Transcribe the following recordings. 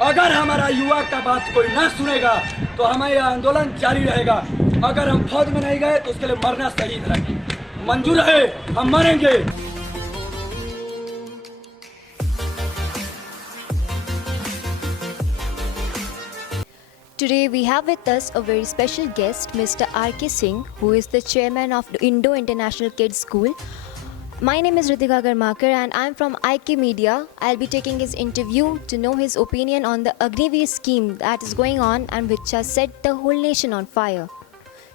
अगर हमारा युवा का बात कोई ना सुनेगा तो हमारा यह आंदोलन जारी रहेगा। अगर हम फौज में नहीं गए तो उसके लिए मरना शहीद है। मंजूर है, हम मरेंगे। Today we have with us a very special guest, Mr. R.K Singh, who is the chairman of the INDO International Kids School. My name is Ritika, Karmakar, and I'm from I.K Media. I'll be taking his interview to know his opinion on the Agniveers scheme that is going on and which has set the whole nation on fire.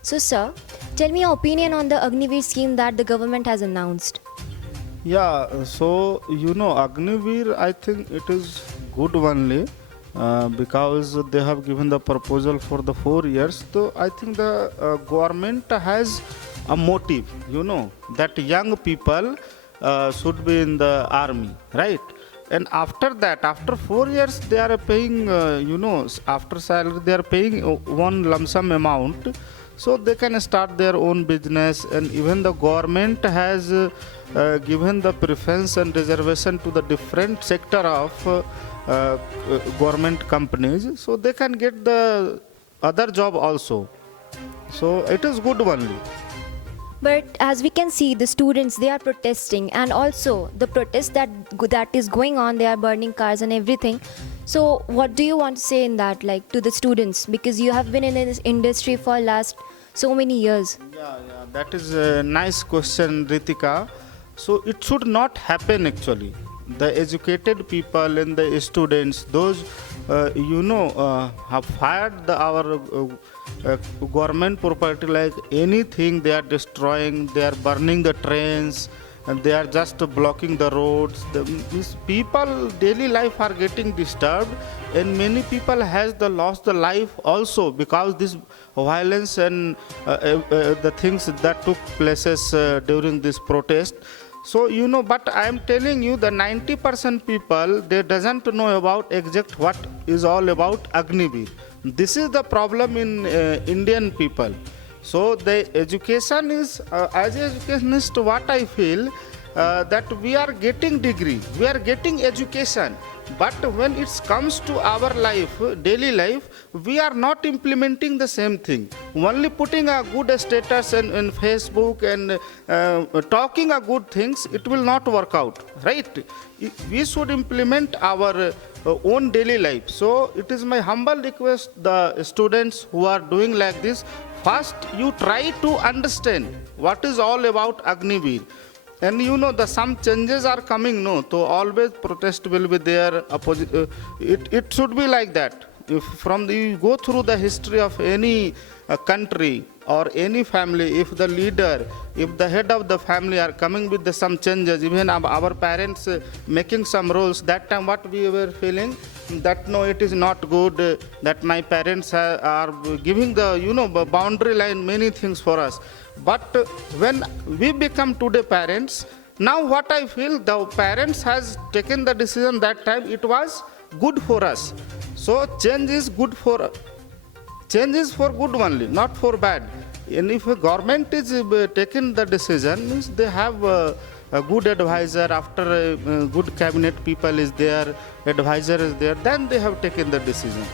So, sir, tell me your opinion on the Agniveers scheme that the government has announced. Yeah, so Agniveer, I think it is good only because they have given the proposal for the 4 years. So I think the government has a motive, that young people should be in the army, right? And after that, after 4 years, they are paying, after salary, they are paying one lump sum amount. So they can start their own business, and even the government has given the preference and reservation to the different sector of government companies, so they can get the other job also. So it is good only. But as we can see, the students, they are protesting, and also the protest that is going on, they are burning cars and everything. So what do you want to say in that, like, to the students? Because you have been in this industry for last so many years. Yeah, that is a nice question, Ritika. So it should not happen actually. The educated people and the students, those have fired our government property like anything. They are destroying, they are burning the trains, and they are just blocking the roads. These people daily life are getting disturbed, and many people has lost the life also because this violence and the things that took places during this protest. So but I am telling you, the 90% people, they doesn't know about exact what is all about Agniveer. This is the problem in Indian people. So the education is, as an educationist, what I feel, that we are getting degree, we are getting education, but when it comes to our life, daily life, we are not implementing the same thing. Only putting a good status in Facebook and talking a good things, it will not work out, right? We should implement our own daily life. So it is my humble request, the students who are doing like this, first you try to understand what is all about Agniveer. And some changes are coming, no? So always protest will be there. It should be like that. If you go through the history of any country or any family, if the leader, if the head of the family are coming with some changes, even our parents making some rules, that time what we were feeling, that no, it is not good, that my parents are giving the boundary line, many things for us. But when we become today parents, now what I feel, the parents has taken the decision that time, it was good for us. So change is good for good only, not for bad. And if a government is taking the decision, means they have a good advisor, after a good cabinet people is there, advisor is there, then they have taken the decision.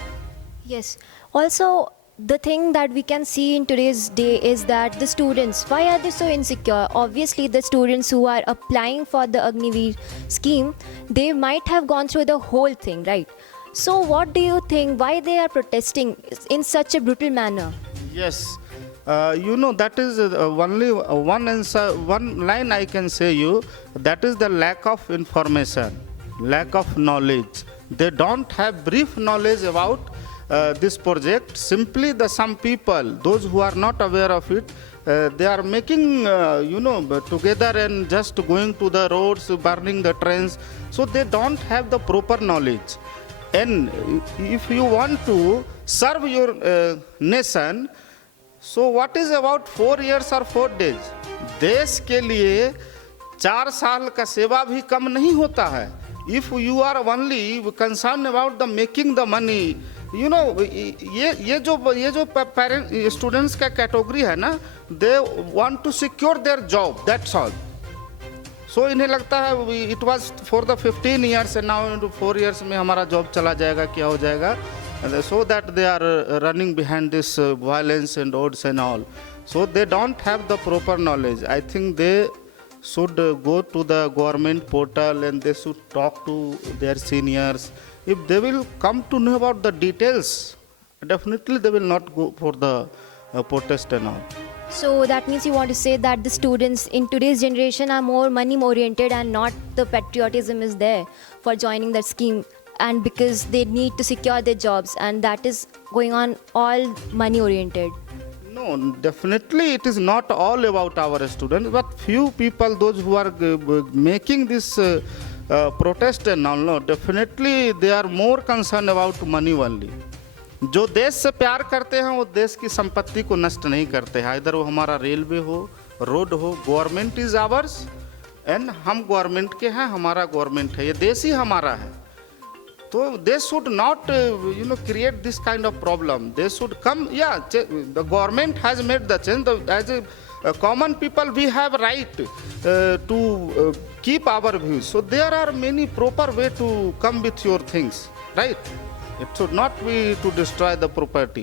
Yes. Also, the thing that we can see in today's day is that the students, why are they so insecure? Obviously, the students who are applying for the Agniveer scheme, they might have gone through the whole thing, right? So what do you think, why they are protesting in such a brutal manner? Yes, that is only one answer, one line I can say you, that is the lack of information, lack of knowledge. They don't have brief knowledge about this project. Simply some people, those who are not aware of it, they are making, together and just going to the roads, burning the trains. So they don't have the proper knowledge. And if you want to serve your nation, so what is about 4 years or 4 days? देश के लिए 4 साल का सेवा भी कम नहीं होता है. If you are only concerned about the making the money, ये जो parent students का category है ना, they want to secure their job, that's all. सो इन्हें लगता है it was for the 15 years and now in 4 years में हमारा जॉब चला जाएगा, क्या हो जाएगा. So that they are running behind this violence and odds and all. So they don't have the proper knowledge. I think they should go to the government portal and they should talk to their seniors. If they will come to know about the details, definitely they will not go for the protest and all. So that means you want to say that the students in today's generation are more money oriented and not the patriotism is there for joining that scheme, and because they need to secure their jobs, and that is going on all money oriented. No, definitely it is not all about our students, but few people, those who are making this protest and all, no, definitely they are more concerned about money only. जो देश से प्यार करते हैं वो देश की संपत्ति को नष्ट नहीं करते हैं, इधर वो हमारा रेलवे हो, रोड हो. गवर्नमेंट इज आवर्स एंड हम गवर्नमेंट के हैं, हमारा गवर्नमेंट है, ये देश ही हमारा है. तो they should not create this kind of problem. They should come, या the government has made the change. As a common people we have right to keep our views. So there are many proper way to come with your things, right. It should not be to destroy the property.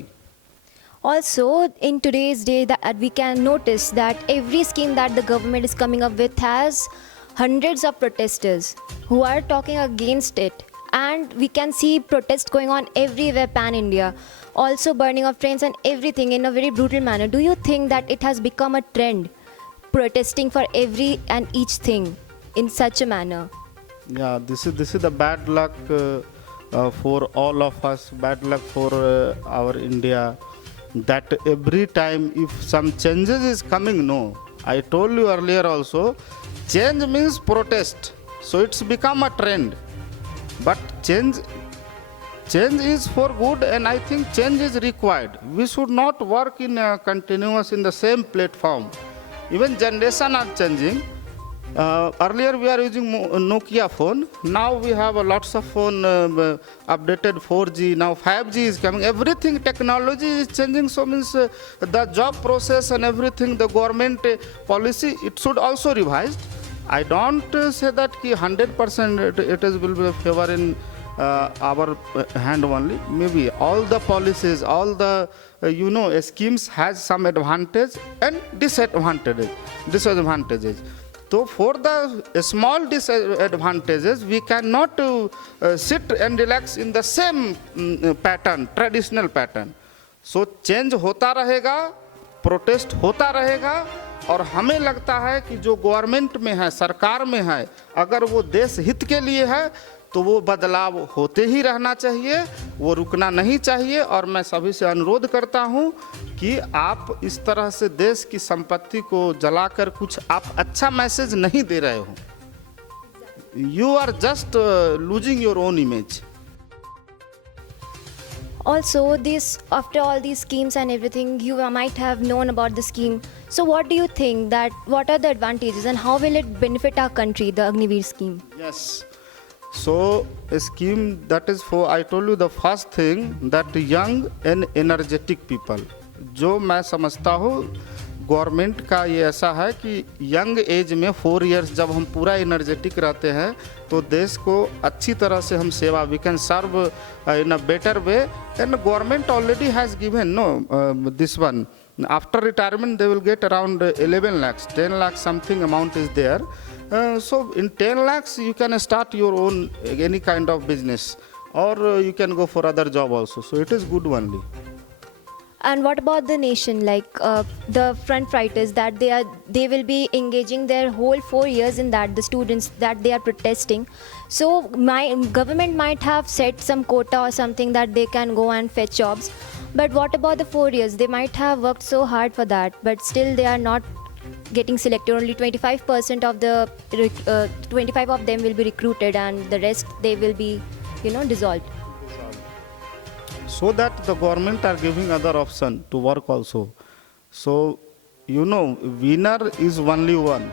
Also, in today's day, that we can notice that every scheme that the government is coming up with has hundreds of protesters who are talking against it. And we can see protests going on everywhere pan-India. Also burning of trains and everything in a very brutal manner. Do you think that it has become a trend, protesting for every and each thing in such a manner? Yeah, this is the bad luck for all of us, bad luck for our India, that every time if some changes is coming, no, I told you earlier also, change means protest, so it's become a trend. But change is for good, and I think change is required. We should not work in continuous in the same platform. Even generation are changing. Earlier we are using Nokia phone. Now we have lots of phone updated 4G. Now 5G is coming. Everything technology is changing. So means the job process and everything, the government policy, it should also revised. I don't say that 100% it is will be favor in our hand only. Maybe all the policies, all the schemes has some advantage and disadvantages. So for the small disadvantages, we cannot sit and relax in the same pattern, traditional pattern. So change होता रहेगा, protest होता रहेगा, और हमें लगता है कि जो गवर्नमेंट में है, सरकार में है, अगर वो देश हित के लिए है तो वो बदलाव होते ही रहना चाहिए, वो रुकना नहीं चाहिए. और मैं सभी से अनुरोध करता हूं कि आप इस तरह से देश की संपत्ति को जलाकर कुछ आप अच्छा मैसेज नहीं दे रहे हो. You are just losing your own image. Also, after all these schemes and everything, you might have known about the scheme. So what do you think, that what are the advantages and how will it benefit our country, the Agniveers scheme? Yes. So a scheme that is for, I told you the first thing, that young and energetic people. जो मैं समझता हूँ government का ये ऐसा है कि young age में 4 years जब हम पूरा एनर्जेटिक रहते हैं तो देश को अच्छी तरह से हम सेवा, we can serve in a better way. And government already has given this one. After retirement they will get around 11 lakhs, 10 lakhs something amount is there. So in 10 lakhs you can start your own any kind of business, or you can go for other job also. So it is good only. And what about the nation, like the front fighters, that they will be engaging their whole 4 years in that, the students that they are protesting. So my government might have set some quota or something that they can go and fetch jobs. But what about the 4 years? They might have worked so hard for that, but still they are not getting selected. Only 25% of the 25 of them will be recruited, and the rest they will be, dissolved. So that the government are giving other option to work also. So winner is only one.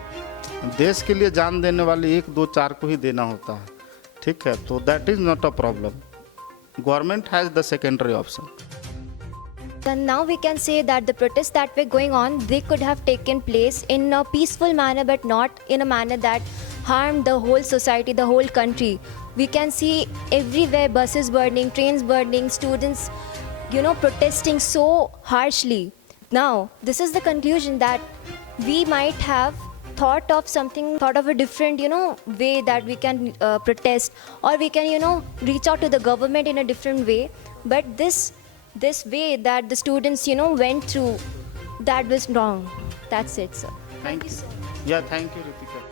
देश के लिए जान देने वाले 1, 2, 4 को ही देना होता है, ठीक है. तो that is not a problem. Government has the secondary option. And now we can say that the protests that were going on, they could have taken place in a peaceful manner, but not in a manner that harmed the whole society, the whole country. We can see everywhere buses burning, trains burning, students, protesting so harshly. Now, this is the conclusion that we might have thought of a different, way that we can protest, or we can, reach out to the government in a different way. But this way that the students, went through, that was wrong. That's it, sir. Thank you. So much. Yeah, thank you, Ritika.